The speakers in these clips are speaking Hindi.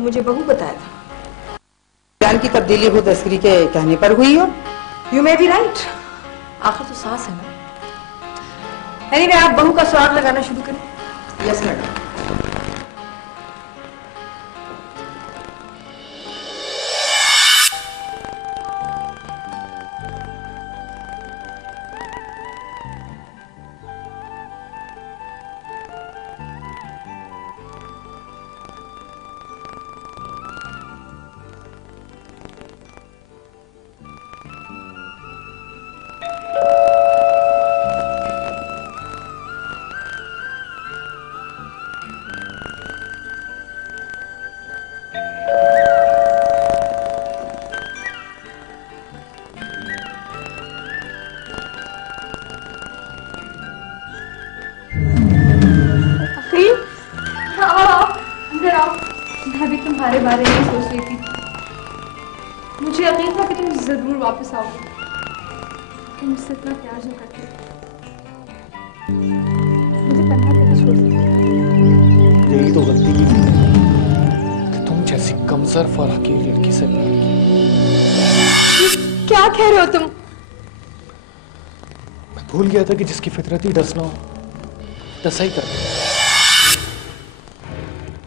मुझे बहू बताया था। जान की तब्दीली खुद अस्करी के कहने पर हुई हो। यू मे बी राइट, आखिर तो सास है ना। एनीवे, आप बहू का सुराग लगाना शुरू करें। Yes madam. मैं भी तुम्हारे बारे में सोच रही थी। मुझे यकीन था कि तुम जरूर वापस आओगे। तुम मुझसे इतना प्यार जो करते मुझे तन्हा करके छोड़ सकते। यही तो गलती की थी कि तुम जैसी कमजोर और अकेली लड़की से प्यार किया। क्या कह रहे हो तुम? मैं भूल गया था कि जिसकी फितरत ही डसना हो, डसा ही कर।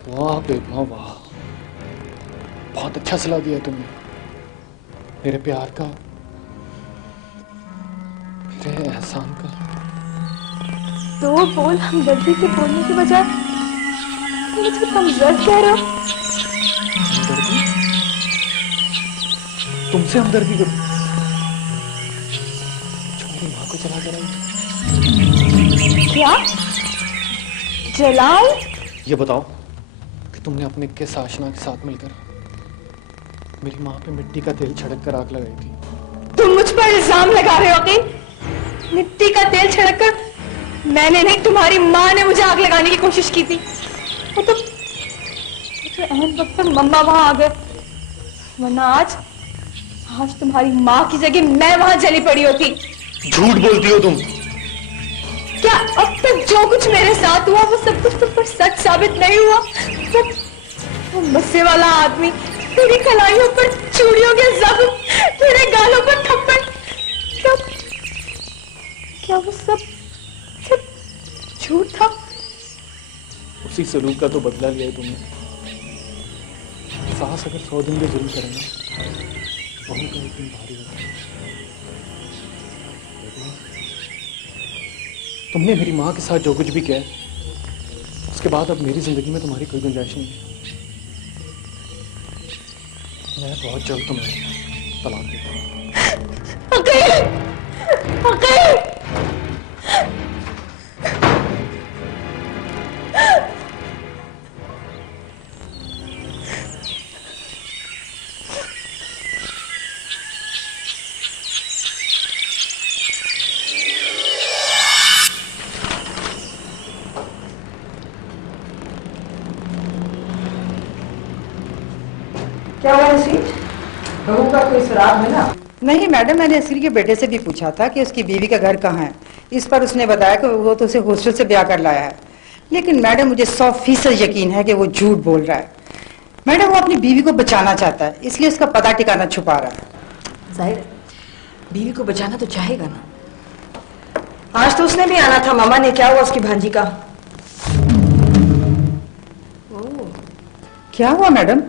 वाह बेगमा वाह, बहुत अच्छा सलाह दिया तुमने मेरे प्यार का, मेरे एहसान का। दो बोल हमदर्दी के बोलने के बजाय तुम मुझे कमजोर कह रहे हो। हमदर्दी? तुमसे हमदर्दी करूं? मेरी माँ को जला कर आई। क्या जलाओ? ये बताओ कि तुमने अपने किस आशना के साथ मिलकर मेरी माँ पे मिट्टी का तेल छिड़क कर आग लगाई थी? तुम मुझ पर इल्जाम लगा रहे हो कि मिट्टी का तेल छिड़क कर मैंने नहीं, तुम्हारी माँ ने मुझे आग लगाने की कोशिश की थी। वो तो अहम वक्त पर मम्मा वहां आ गए, वरना आज तुम्हारी माँ की जगह मैं वहां जली पड़ी होती। झूठ बोलती हो तुम। क्या अब तक जो कुछ मेरे साथ हुआ वो सब कुछ तुम पर सच साबित नहीं हुआ? वो मस्से वाला आदमी, तेरी कलाइयों पर चूड़ियों के जख्म, तेरे गालों पर थप्पड़, सब क्या वो सब झूठ था? उसी सलूक का तो बदला लिया है तुमने। सास अगर 100 दिन के जुल्म करे ना, बहू का एक दिन भारी होता है। तुमने मेरी माँ के साथ जो कुछ भी किया, उसके बाद अब मेरी जिंदगी में तुम्हारी कोई गुंजाइश नहीं है। मैं बहुत जल्द तुम्हें तलाक देता हूँ। क्या हुआ नसीब? बहू का कोई सुराग मिला? नहीं मैडम, मैंने अस्करी के बेटे से भी पूछा था कि उसकी बीवी का घर कहाँ है। इस पर उसने बताया कि वो तो उसे हॉस्टल से ब्याह कर लाया है। लेकिन मैडम मुझे 100% यकीन है कि वो झूठ बोल रहा है। मैडम वो अपनी बीवी को बचाना चाहता है, इसलिए उसका पता ठिकाना छुपा रहा है। जाहिर है, बीवी को बचाना तो चाहेगा ना। आज तो उसने भी आना था। मामा ने, क्या हुआ उसकी भांजी का? क्या हुआ मैडम?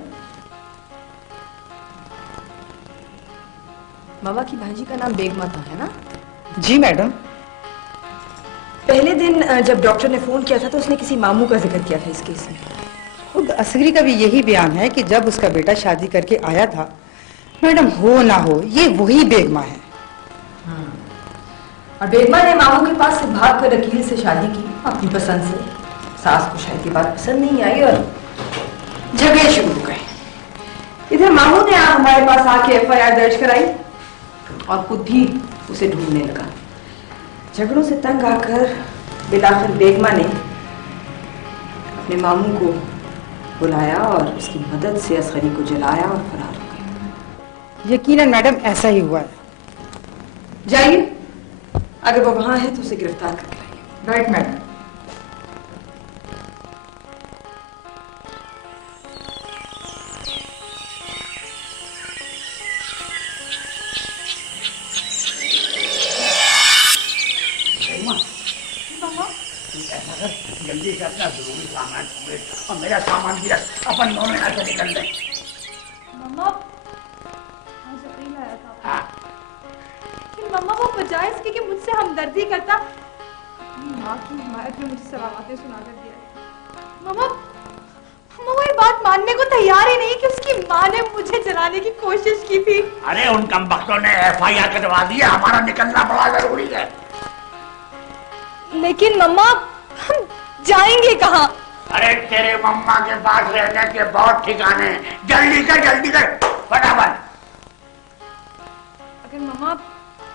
मामा की भांजी का नाम बेगमा था, है ना? जी मैडम। पहले दिन जब डॉक्टर ने फोन किया था तो उसने किसी मामू का जिक्र किया था इस केस में। खुद अस्करी का भी यही बयान है कि जब उसका बेटा शादी करके आया था, मैडम हो ना हो ये वही बेगमा है। और बेगमा ने मामू के पास से भाग कर वकील से शादी की अपनी पसंद से। सास को शायद ये बात पसंद नहीं आई और झगड़े शुरू हो गए। इधर मामू ने हमारे पास आके FIR दर्ज कराई और खुद भी उसे ढूंढने लगा। झगड़ों से तंग आकर बिलाखिर बेगमा ने अपने मामू को बुलाया और उसकी मदद से असगरी को जलाया और फरार हो गए। यकीनन मैडम ऐसा ही हुआ है। जाइए, अगर वो वहां है तो उसे गिरफ्तार करके लाइए। Right madam. जल्दी से अपना जरूरी सामान समेट और मेरा सामान भी रख, अपन दोनों यहाँ से निकल रहे। मम्मा आज अप्रील आया था। हाँ। लेकिन मम्मा वो बजाय इसके कि मुझसे हमदर्दी करता, अपनी माँ की हिमायत में मुझे सलावतें सुनाकर दिया। मम्मा वो ये बात मानने को तैयार ही नहीं कि उसकी माँ ने मुझे जलाने की कोशिश की थी। अरे उन कमबख्तों ने FIR कटवा दिया, हमारा निकलना बड़ा जरूरी है। लेकिन मम्मा हम जाएंगे कहाँ? अरे तेरे मम्मा के पास रहने के बहुत ठिकाने हैं, जल्दी कर फटाफट। अगर मम्मा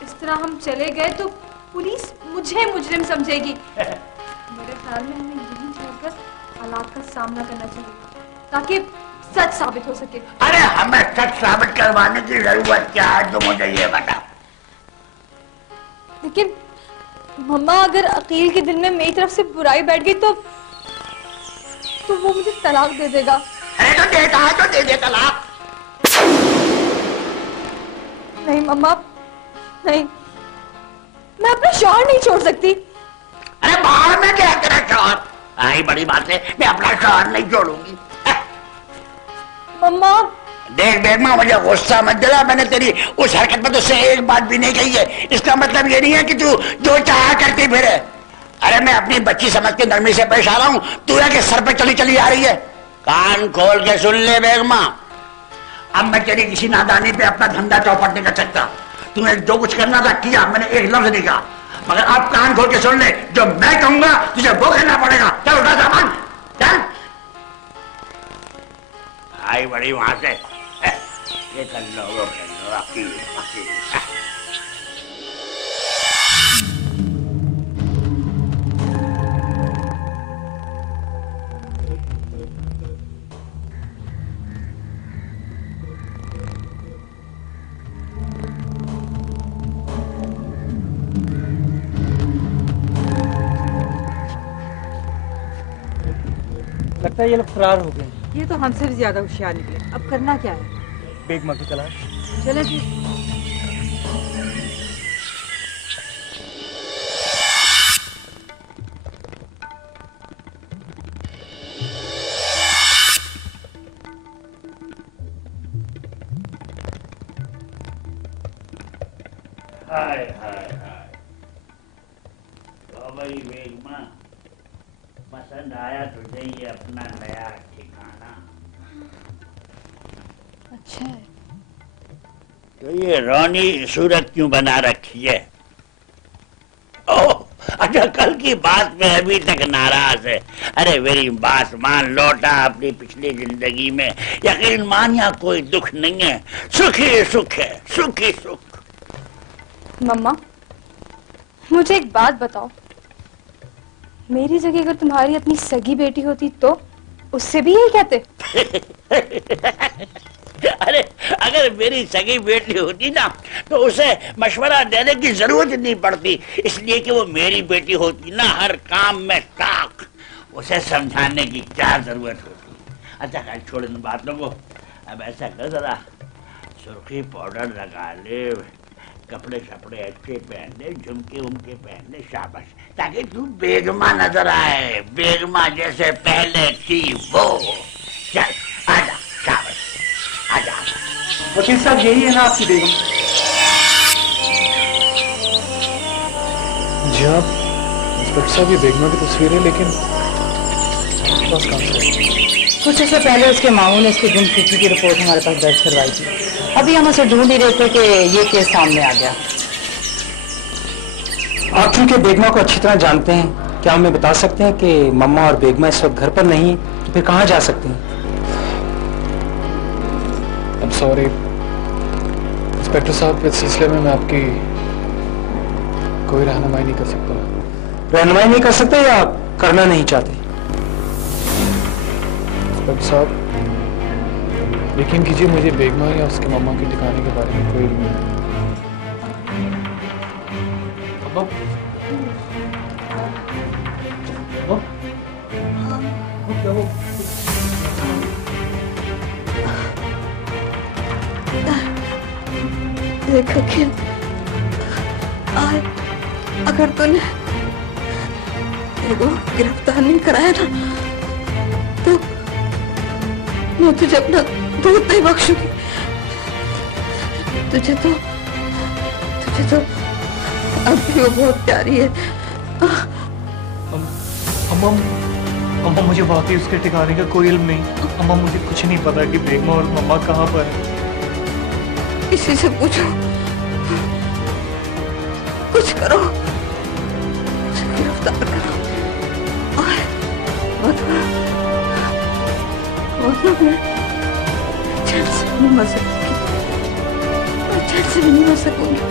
इस तरह हम चले गए तो पुलिस मुझे मुजरिम समझेगी। मेरे ख्याल में हमें यहीं छोड़कर हालात का सामना करना चाहिए ताकि सच साबित हो सके। अरे हमें सच साबित करवाने की जरूरत क्या है, तुम मुझे ये बता। लेकिन मम्मा अगर अकील के दिल में मेरी तरफ से बुराई बैठ गई तो वो मुझे तलाक दे देगा। अरे तो देता है तो दे दे तलाक। नहीं मम्मा नहीं, मैं अपना शौहर नहीं छोड़ सकती। अरे बाहर में क्या तेरा शौहर? आई बड़ी बात है, मैं अपना शौहर नहीं छोड़ूंगी। मम्मा देख बेगमा, मुझे गुस्सा मत दिला, मैंने तेरी उस हरकत में तुझसे एक बात भी नहीं कही है। इसका मतलब ये नहीं है कि तू जो चाहा करती फिरे। अरे मैं अपनी बच्ची समझ के नरमी से पेश आ रहा हूँ, तू है कि सर पे चली चली आ रही है। कान खोल के सुन ले बेगमा, अब मैं तेरी किसी नादानी पे अपना धंधा चौपट नहीं कर सकता। तूने जो कुछ करना था किया, मैंने एक लफ्ज नहीं कहा, मगर अब कान खोल के सुन ले, जो मैं कहूंगा तुझे वो कहना पड़ेगा। चल उठा सामान, चल। आई बड़ी वहां से, ये कर लो वो कर लो, अकील। लगता है ये लोग फरार हो गए। ये तो हमसे भी ज्यादा होशियार निकले। अब करना क्या है? बेगमा की तलाश। चले फिर। हाय हाय हाय, तो भाई बेगमा, पसंद आया तुझे ये अपना नया ठिकाना? अच्छा है। तो ये रोनी सूरत क्यों बना रखी है? ओह अच्छा, कल की बात में अभी तक नाराज है। अरे मेरी बात मान, लौटा अपनी पिछली जिंदगी में। यकीन मान, यहाँ कोई दुख नहीं है, सुख ही सुख है, सुख ही सुख। मम्मा मुझे एक बात बताओ, मेरी जगह अगर तुम्हारी अपनी सगी बेटी होती तो उससे भी यही कहते? अरे अगर मेरी सगी बेटी होती ना तो उसे मशवरा देने की जरूरत नहीं पड़ती, इसलिए कि वो मेरी बेटी होती ना, हर काम में ताक। उसे समझाने की क्या जरूरत होती। अच्छा खैर छोड़ इन बातों को, अब ऐसा कर जरा सुर्खी पाउडर लगा ले, कपड़े शपड़े अच्छे पहन ले, झुमके उमके पहन ले, शाबाश, ताकि तू बेगमा नजर आए, बेगमा जैसे पहले थी वो। चल आजा, शाबाश, आजा। वकील साहब यही है ना आपकी बेगम? जी हाँ इंस्पेक्टर साहब, ये बेगमा की तस्वीर है, लेकिन बस कहाँ से? कुछ ऐसे पहले उसके मामू ने इसकी गुमशुदगी की रिपोर्ट हमारे पास दर्ज करवाई थी। अभी हम उसे ढूंढ ही रहे थे कि ये केस सामने आ गया। आप चूंकि बेगमा को अच्छी तरह जानते हैं, क्या हमें बता सकते हैं कि मम्मा और बेगमा इस वक्त घर पर नहीं है, तो फिर कहाँ जा सकते हैं? I'm sorry इंस्पेक्टर साहब, इस सिलसिले में मैं आपकी कोई रहनुमाई नहीं कर सकता। रहनुमाई नहीं कर सकते या आप करना नहीं चाहते? इंस्पेक्टर साहब यकीन कीजिए, मुझे बेगमा या उसके मम्मा के ठिकाने के बारे में कोई इल्म नहीं। देख अखिल, अगर तूने तेरे को गिरफ्तार नहीं कराया ना तो मैं तुझे अपना दूध नहीं बख्शूंगी। तुझे तो अब भी वो बहुत प्यारी है। अम्मा मुझे वाकई उसके ठिकाने का कोई इल्म नहीं। अम्मा मुझे कुछ नहीं पता कि बेगमा और मम्मा कहाँ पर है। किसी से पूछो, कुछ करो, उसे गिरफ्तार करो। मैं चैन से नहीं मर सकूंगी, मैं चैन से भी नहीं मर सकूंगी।